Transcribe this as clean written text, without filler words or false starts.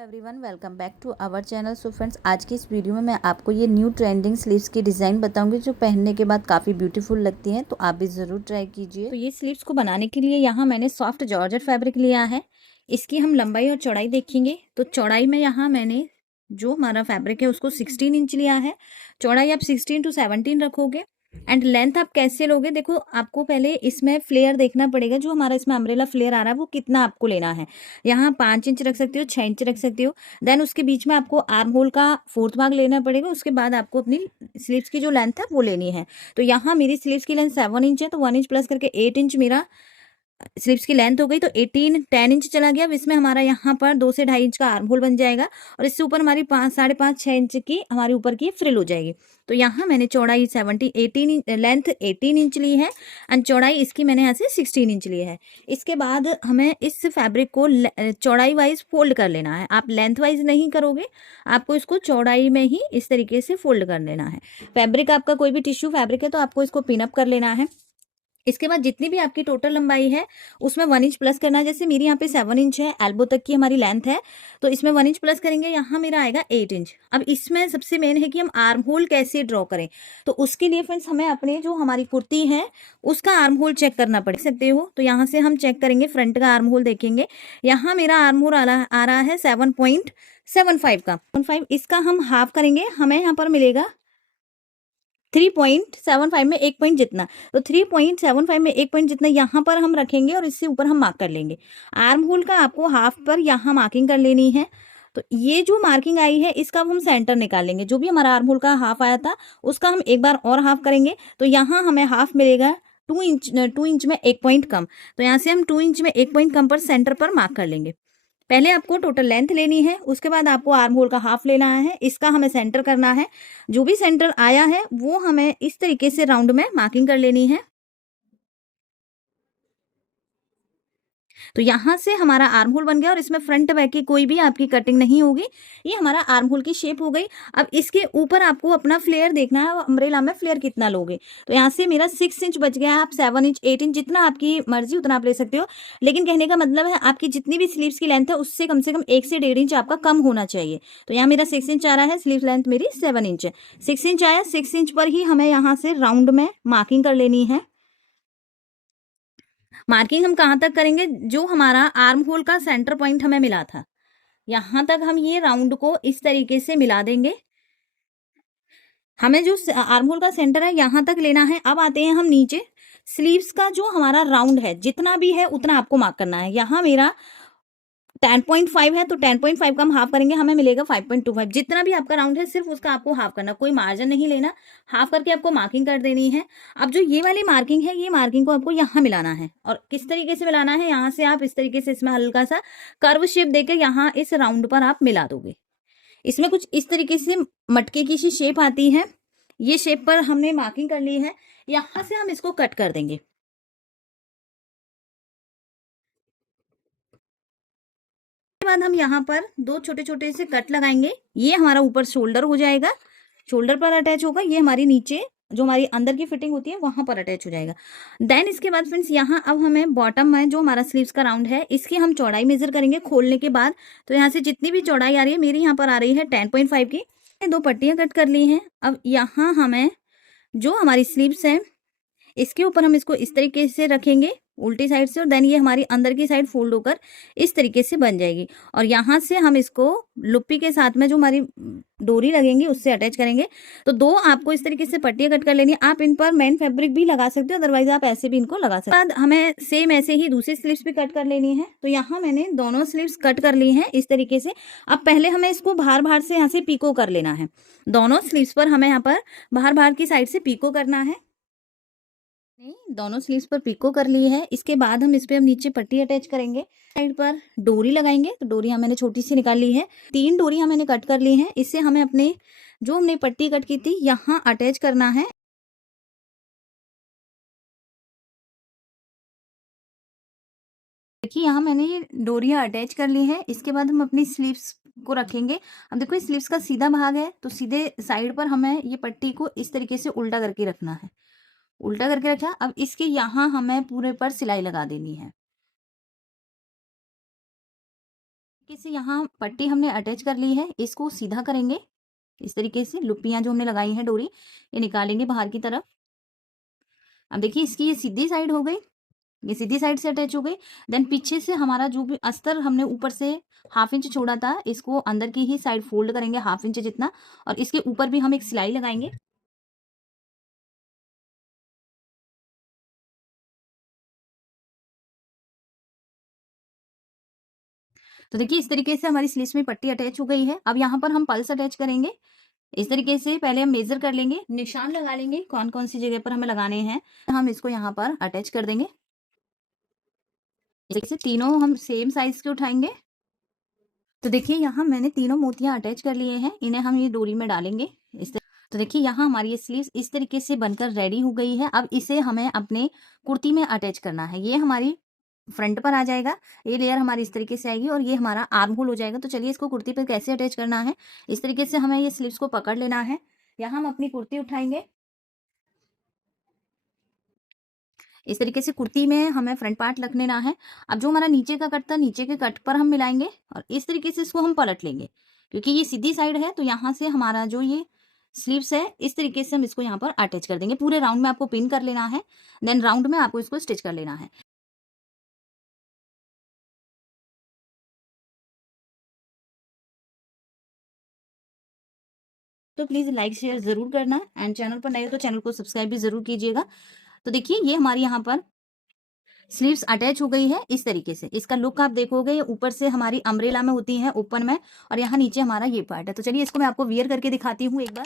Everyone, welcome back to our channel. So friends, आज की इस वीडियो में मैं आपको ये न्यू ट्रेंडिंग स्लीव्स की डिज़ाइन बताऊंगी जो पहनने के बाद काफ़ी ब्यूटीफुल लगती हैं, तो आप भी ज़रूर ट्राई कीजिए। तो ये स्लीव्स को बनाने के लिए यहाँ मैंने सॉफ्ट जॉर्जेट फैब्रिक लिया है। इसकी हम लंबाई और चौड़ाई देखेंगे। तो चौड़ाई में यहाँ मैंने जो हमारा फैब्रिक है उसको 16 इंच लिया है। चौड़ाई आप 16 to 17 रखोगे। एंड लेंथ आप कैसे लोगे, देखो आपको पहले इसमें फ्लेयर देखना पड़ेगा। जो हमारा इसमें अम्ब्रेला फ्लेयर आ रहा है वो कितना आपको लेना है। यहाँ 5 इंच रख सकते हो, 6 इंच रख सकते हो। देन उसके बीच में आपको आर्म होल का 4th भाग लेना पड़ेगा। उसके बाद आपको अपनी स्लीव्स की जो लेंथ है वो लेनी है। तो यहाँ मेरी स्लीव्स की लेंथ 7 इंच है, तो 1 इंच प्लस करके 8 इंच मेरा स्लीव्स की लेंथ हो गई। तो 10 इंच चला गया। अब इसमें हमारा यहाँ पर 2 से 2.5 इंच का आर्म होल बन जाएगा और इससे ऊपर हमारी 5.5-6 इंच की हमारे ऊपर की फ्रिल हो जाएगी। तो यहाँ मैंने चौड़ाई 18 लेंथ 18 इंच ली है एंड चौड़ाई इसकी मैंने यहाँ से 16 इंच ली है। इसके बाद हमें इस फैब्रिक को चौड़ाई वाइज फोल्ड कर लेना है। आप लेंथ वाइज नहीं करोगे, आपको इसको चौड़ाई में ही इस तरीके से फोल्ड कर लेना है। फैब्रिक आपका कोई भी टिश्यू फैब्रिक है तो आपको इसको पिनअप कर लेना है। इसके बाद जितनी भी आपकी टोटल लंबाई है उसमें 1 इंच प्लस करना है। जैसे मेरी यहाँ पे 7 इंच है, एल्बो तक की हमारी लेंथ है, तो इसमें 1 इंच प्लस करेंगे, यहाँ मेरा आएगा 8 इंच। अब इसमें सबसे मेन है कि हम आर्म होल कैसे ड्रॉ करें। तो उसके लिए फ्रेंड्स हमें अपने जो हमारी कुर्ती है उसका आर्म होल चेक करना पड़ सकते हो। तो यहाँ से हम चेक करेंगे, फ्रंट का आर्म होल देखेंगे। यहाँ मेरा आर्म होल आ रहा है 7.75 का 5। इसका हम हाफ करेंगे, हमें यहाँ पर मिलेगा 3.75 में 1 पॉइंट जितना। तो 3.75 में 1 पॉइंट जितना यहाँ पर हम रखेंगे और इससे ऊपर हम मार्क कर लेंगे। आर्म होल का आपको हाफ पर यहाँ मार्किंग कर लेनी है। तो ये जो मार्किंग आई है इसका हम सेंटर निकाल लेंगे। जो भी हमारा आर्म होल का हाफ आया था उसका हम एक बार और हाफ करेंगे, तो यहाँ हमें हाफ मिलेगा 2 इंच में 1 पॉइंट कम। तो यहाँ से हम 2 इंच में 1 पॉइंट कम पर सेंटर पर मार्क कर लेंगे। पहले आपको टोटल लेंथ लेनी है, उसके बाद आपको आर्म होल का हाफ लेना है, इसका हमें सेंटर करना है। जो भी सेंटर आया है वो हमें इस तरीके से राउंड में मार्किंग कर लेनी है। तो यहाँ से हमारा आर्म होल बन गया और इसमें फ्रंट बैक की कोई भी आपकी कटिंग नहीं होगी। ये हमारा आर्म होल की शेप हो गई। अब इसके ऊपर आपको अपना फ्लेयर देखना है, अम्ब्रेला में फ्लेयर कितना लोगे। तो यहाँ से मेरा 6 इंच बच गया है। आप 7 इंच 8 इंच जितना आपकी मर्जी उतना आप ले सकते हो, लेकिन कहने का मतलब है आपकी जितनी भी स्लीव्स की लेंथ है उससे कम से कम 1 से 1.5 इंच आपका कम होना चाहिए। तो यहाँ मेरा 6 इंच आ रहा है, स्लीव लेंथ मेरी 7 इंच है। 6 इंच आया, 6 इंच पर ही हमें यहाँ से राउंड में मार्किंग कर लेनी है। मार्किंग हम कहाँ तक करेंगे, जो हमारा आर्म होल का सेंटर पॉइंट हमें मिला था यहाँ तक हम ये राउंड को इस तरीके से मिला देंगे। हमें जो आर्म होल का सेंटर है यहाँ तक लेना है। अब आते हैं हम नीचे। स्लीव्स का जो हमारा राउंड है जितना भी है उतना आपको मार्क करना है। यहाँ मेरा 10.5 है, तो 10.5 का हम हाफ करेंगे, हमें मिलेगा 5.25। जितना भी आपका राउंड है सिर्फ उसका आपको हाफ करना, कोई मार्जिन नहीं लेना। हाफ करके आपको मार्किंग कर देनी है। अब जो ये वाली मार्किंग है, ये मार्किंग को आपको यहाँ मिलाना है। और किस तरीके से मिलाना है, यहाँ से आप इस तरीके से इसमें हल्का सा कर्व शेप देकर यहाँ इस राउंड पर आप मिला दोगे। इसमें कुछ इस तरीके से मटके की सी शेप आती है। ये शेप पर हमने मार्किंग कर ली है। यहाँ से हम इसको कट कर देंगे। बाद हम यहाँ पर 2 छोटे छोटे से कट लगाएंगे। ये हमारा ऊपर शोल्डर हो जाएगा, शोल्डर पर अटैच होगा। ये हमारी नीचे जो हमारी अंदर की फिटिंग होती है वहां पर अटैच हो जाएगा। देन इसके बाद फ्रेंड्स यहाँ अब हमें बॉटम में जो हमारा स्लीव्स का राउंड है इसकी हम चौड़ाई मेजर करेंगे खोलने के बाद। तो यहाँ से जितनी भी चौड़ाई आ रही है, मेरी यहाँ पर आ रही है 10.5 की। 2 पट्टियां कट कर ली हैं। अब यहाँ हमें जो हमारी स्लीव्स है इसके ऊपर हम इसको इस तरीके से रखेंगे उल्टी साइड से, और देन ये हमारी अंदर की साइड फोल्ड होकर इस तरीके से बन जाएगी। और यहाँ से हम इसको लुप्पी के साथ में जो हमारी डोरी लगेंगी उससे अटैच करेंगे। तो 2 आपको इस तरीके से पट्टियां कट कर लेनी है। आप इन पर मेन फैब्रिक भी लगा सकते हो, अदरवाइज आप ऐसे भी इनको लगा सकते हो। बाद हमें सेम ऐसे ही दूसरी स्लीव्स भी कट कर लेनी है। तो यहाँ मैंने दोनों स्लीव्स कट कर ली हैं इस तरीके से। अब पहले हमें इसको बाहर बाहर से यहाँ से पीको कर लेना है। दोनों स्लीव्स पर हमें यहाँ पर बाहर बाहर की साइड से पीको करना है। दोनों स्लीव्स पर पिको कर ली है। इसके बाद हम इस पे नीचे पट्टी अटैच करेंगे, साइड पर डोरी लगाएंगे। तो डोरी मैंने छोटी सी निकाल ली है। 3 डोरी मैंने कट कर ली है। इससे हमें अपने जो हमने पट्टी कट की थी यहाँ अटैच करना है। देखिए यहाँ मैंने ये डोरियाँ अटैच कर ली है। इसके बाद हम अपनी स्लीव्स को रखेंगे। अब देखो इस स्लीव्स का सीधा भाग है, तो सीधे साइड पर हमें ये पट्टी को इस तरीके से उल्टा करके रखना है। उल्टा करके रखा। अब इसके यहाँ हमें पूरे पर सिलाई लगा देनी है। से यहाँ पट्टी हमने अटैच कर ली है, इसको सीधा करेंगे इस तरीके से। लुप्पियां जो हमने लगाई हैं डोरी, ये निकालेंगे बाहर की तरफ। अब देखिए इसकी ये सीधी साइड हो गई, ये सीधी साइड से अटैच हो गई। देन पीछे से हमारा जो भी अस्तर हमने ऊपर से 1/2 इंच छोड़ा था, इसको अंदर की ही साइड फोल्ड करेंगे 1/2 इंच जितना, और इसके ऊपर भी हम एक सिलाई लगाएंगे। तो देखिए इस तरीके से हमारी स्लीव्स में पट्टी अटैच हो गई है। अब यहाँ पर हम पल्स अटैच करेंगे। इस तरीके से पहले हम मेजर कर लेंगे, निशान लगा लेंगे कौन कौन सी जगह पर हमें लगाने हैं। हम इसको यहाँ पर अटैच कर देंगे। जैसे तीनों हम सेम साइज के उठाएंगे। तो देखिए यहाँ मैंने तीनों मोतियां अटैच कर लिए हैं, इन्हें हम ये डोरी में डालेंगे इस तरह। तो देखिए यहाँ हमारी ये स्लीव्स इस तरीके से बनकर रेडी हो गई है। अब इसे हमें अपने कुर्ती में अटैच करना है। ये हमारी फ्रंट पर आ जाएगा, ये लेयर हमारी इस तरीके से आएगी और ये हमारा आर्म होल हो जाएगा। तो चलिए इसको कुर्ती पर कैसे अटैच करना है। इस तरीके से हमें ये स्लीव्स को पकड़ लेना है। यहाँ हम अपनी कुर्ती उठाएंगे, इस तरीके से कुर्ती में हमें फ्रंट पार्ट रख लेना है। अब जो हमारा नीचे का कट था, नीचे के कट पर हम मिलाएंगे और इस तरीके से इसको हम पलट लेंगे, क्योंकि ये सीधी साइड है। तो यहाँ से हमारा जो ये स्लीव्स है, इस तरीके से हम इसको यहाँ पर अटैच कर देंगे। पूरे राउंड में आपको पिन कर लेना है, देन राउंड में आपको इसको स्टिच कर लेना है। तो प्लीज लाइक शेयर जरूर करना, एंड चैनल पर नए हो तो चैनल को सब्सक्राइब भी जरूर कीजिएगा। तो देखिए ये हमारी यहाँ पर स्लीव्स अटैच हो गई है इस तरीके से। इसका लुक आप देखोगे, ये ऊपर से हमारी अम्ब्रेला में होती है ओपन में, और यहाँ नीचे हमारा ये पार्ट है। तो चलिए इसको मैं आपको वियर करके दिखाती हूँ एक बार।